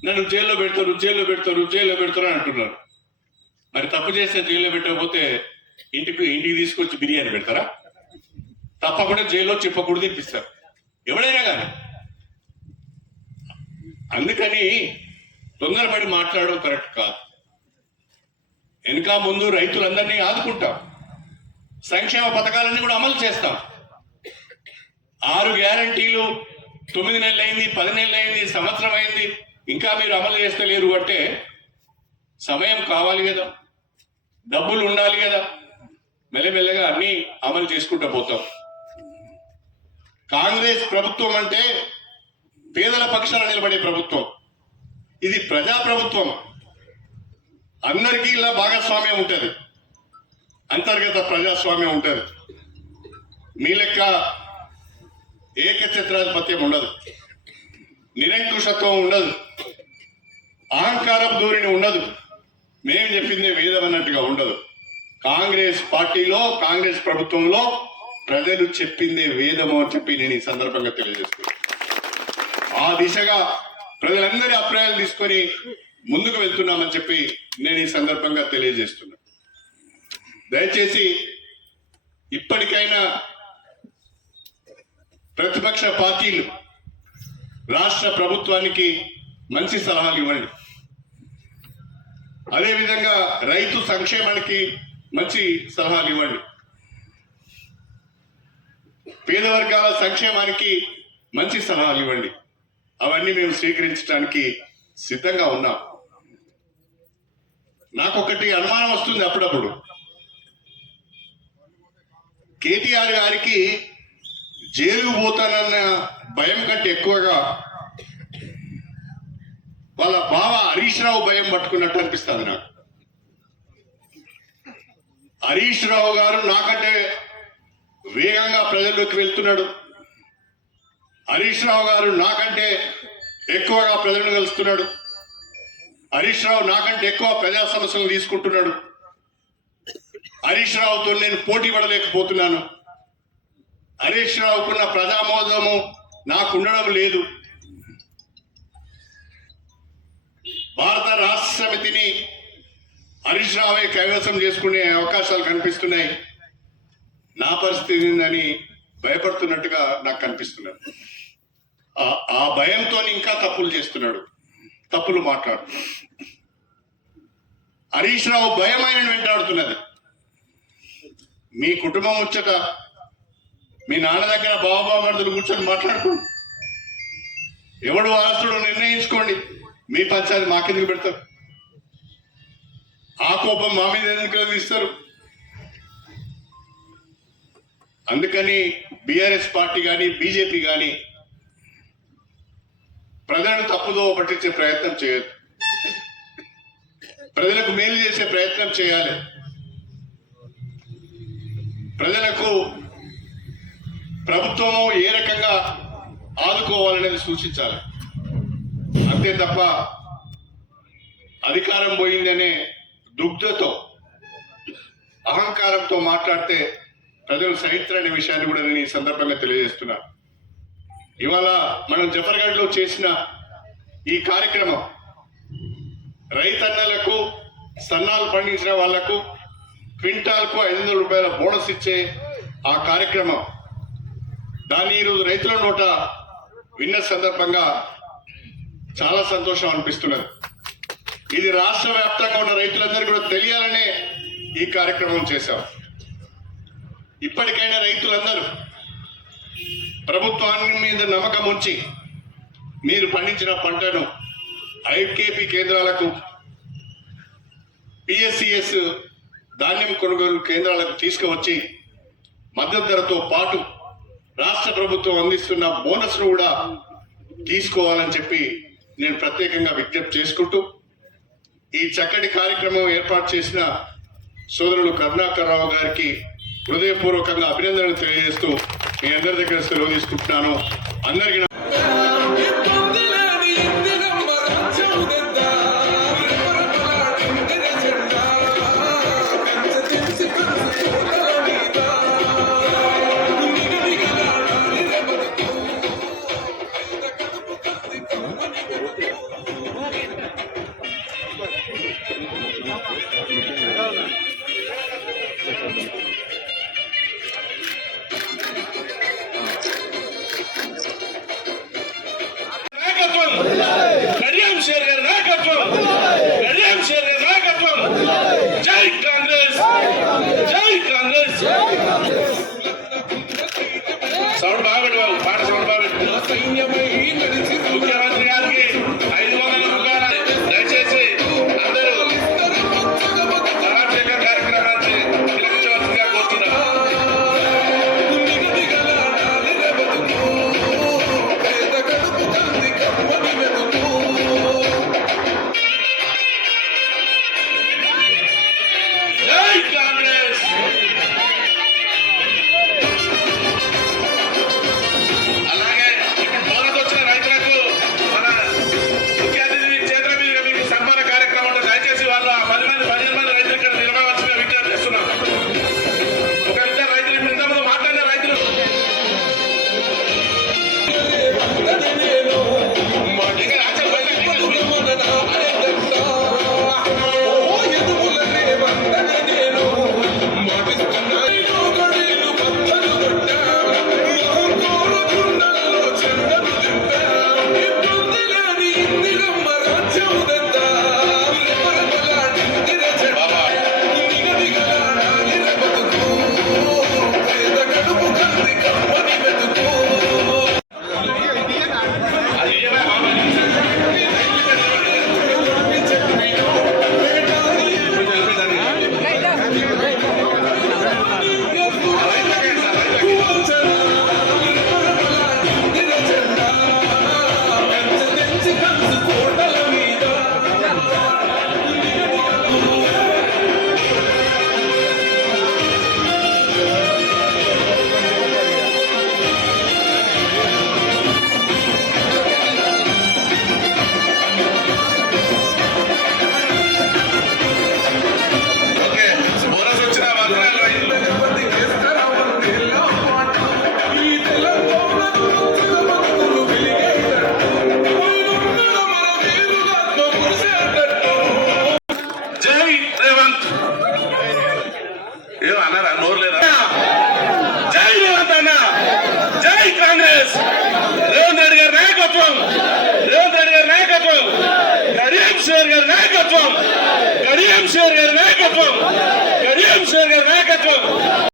నన్ను జైల్లో పెడతారు అంటున్నారు. మరి తప్పు చేస్తే జైల్లో పెట్టకపోతే ఇంటికి తీసుకొచ్చి బిర్యానీ పెడతారా? తప్పకుండా జైల్లో చెప్పకూడదు తినిపిస్తారు ఎవడైనా కానీ. అందుకని తొందరపడి మాట్లాడడం కరెక్ట్ కాదు. వెనక ముందు రైతులందరినీ ఆదుకుంటాం, సంక్షేమ పథకాలన్నీ కూడా అమలు చేస్తాం. 6 గ్యారంటీలు 9 నెలలు అయింది, 10 నెలలు అయింది, సంవత్సరం అయింది, ఇంకా మీరు అమలు చేస్తలేరు అంటే సమయం కావాలి కదా, డబ్బులు ఉండాలి కదా. మెల్లమెల్లగా అన్ని అమలు చేసుకుంటూ పోతాం. కాంగ్రెస్ ప్రభుత్వం అంటే పేదల పక్షాన నిలబడే ప్రభుత్వం. ఇది ప్రజా ప్రభుత్వం. అందరికీ ఇలా భాగస్వామ్యం ఉంటుంది, అంతర్గత ప్రజాస్వామ్యం ఉంటుంది. మీ లెక్క ఏకఛత్రాధిపత్యం ఉండదు, నిరంకుశత్వం ఉండదు, అహంకారపు ధోరణి ఉండదు, మేము చెప్పింది వేదం అన్నట్టుగా ఉండదు. కాంగ్రెస్ పార్టీలో, కాంగ్రెస్ ప్రభుత్వంలో ప్రజలు చెప్పిందే వేదము అని చెప్పి నేను ఈ సందర్భంగా తెలియజేస్తున్నాను. ఆ దిశగా ప్రజలందరి అభిప్రాయాలు తీసుకొని ముందుకు వెళ్తున్నామని చెప్పి నేను ఈ సందర్భంగా తెలియజేస్తున్నా. దయచేసి ఇప్పటికైనా ప్రతిపక్ష పార్టీలు రాష్ట్ర ప్రభుత్వానికి మంచి సలహాలు ఇవ్వండి. అదేవిధంగా రైతు సంక్షేమానికి మంచి సలహాలు ఇవ్వండి. పేద వర్గాల సంక్షేమానికి మంచి సలహాలు ఇవ్వండి. అవన్నీ మేము స్వీకరించడానికి సిద్ధంగా ఉన్నాం. నాకొకటి అనుమానం వస్తుంది అప్పుడప్పుడు. కేటీఆర్ గారికి జైలు పోతానన్న భయం కంటే ఎక్కువగా వాళ్ళ బావ హరీష్ రావు భయం పట్టుకున్నట్టు అనిపిస్తుంది నాకు. హరీష్ రావు గారు నాకంటే వేగంగా ప్రజల్లోకి వెళ్తున్నాడు. హరీష్ రావు గారు నాకంటే ఎక్కువగా ప్రజలను కలుస్తున్నాడు. హరీష్ రావు నాకంటే ఎక్కువ ప్రజా సమస్యలను తీసుకుంటున్నాడు. హరీష్ రావుతో నేను పోటీ పడలేకపోతున్నాను. హరీష్ రావుకున్న ప్రజామోదము నాకు ఉండడం లేదు. భారత రాష్ట్ర సమితిని హరీష్ రావే కైవసం చేసుకునే అవకాశాలు కనిపిస్తున్నాయి. నా పరిస్థితి ఏందని భయపడుతున్నట్టుగా నాకు కనిపిస్తున్నాడు. ఆ భయంతో ఇంకా తప్పులు చేస్తున్నాడు, తప్పులు మాట్లాడుతున్నాడు. హరీష్ రావు భయం ఆయన వెంటాడుతున్నది. మీ కుటుంబం ముచ్చట మీ నాన్న దగ్గర బాబామర్దులు కూర్చొని మాట్లాడుకోండి. ఎవడు వారసుడు నిర్ణయించుకోండి. మీ పంచాయతీ మాకెందుకు పెడతారు? ఆ కోపం మా మీద ఎందుకు ఇస్తారు? అందుకని బీఆర్ఎస్ పార్టీ కానీ బీజేపీ కానీ ప్రజలను తప్పుదో పట్టించే ప్రయత్నం చేయదు. ప్రజలకు మేలు చేసే ప్రయత్నం చేయాలి. ప్రజలకు ప్రభుత్వము ఏ రకంగా ఆదుకోవాలనేది సూచించాలి. అంతే తప్ప అధికారం పోయిందనే దుగ్ధతో అహంకారంతో మాట్లాడితే ప్రజలు సహించరనే విషయాన్ని కూడా నేను ఈ సందర్భంగా తెలియజేస్తున్నా. ఇవాళ మనం జఫర్గఢ్లో చేసిన ఈ కార్యక్రమం రైతన్నలకు, సన్నాలు పండించిన వాళ్లకు క్వింటాల్కు 500 రూపాయల బోనస్ ఇచ్చే ఆ కార్యక్రమం, దాన్ని ఈరోజు రైతుల నోట విన్న సందర్భంగా చాలా సంతోషం అనిపిస్తున్నది. ఇది రాష్ట్ర వ్యాప్తంగా ఉన్న రైతులందరికీ కూడా తెలియాలనే ఈ కార్యక్రమం చేశాం. ఇప్పటికైనా రైతులందరూ ప్రభుత్వాన్ని మీద నమ్మకం ఉంచి మీరు పండించిన పంటను ఐకేపీ కేంద్రాలకు, పిఎస్సిఎస్ ధాన్యం కొనుగోలు కేంద్రాలకు తీసుకువచ్చి మద్దతు ధరతో పాటు రాష్ట్ర ప్రభుత్వం అందిస్తున్న బోనస్ను కూడా తీసుకోవాలని చెప్పి నేను ప్రత్యేకంగా విజ్ఞప్తి చేసుకుంటూ ఈ చక్కటి కార్యక్రమం ఏర్పాటు చేసిన సోదరులు కరుణాకర్ రావు గారికి హృదయపూర్వకంగా అభినందనలు తెలియజేస్తూ మీ అందరి దగ్గర సెలవు తీసుకుంటున్నాను. అందరికీ జై కాంగ్రెస్, జై కాంగ్రెస్. సౌండ్ బాగా పాట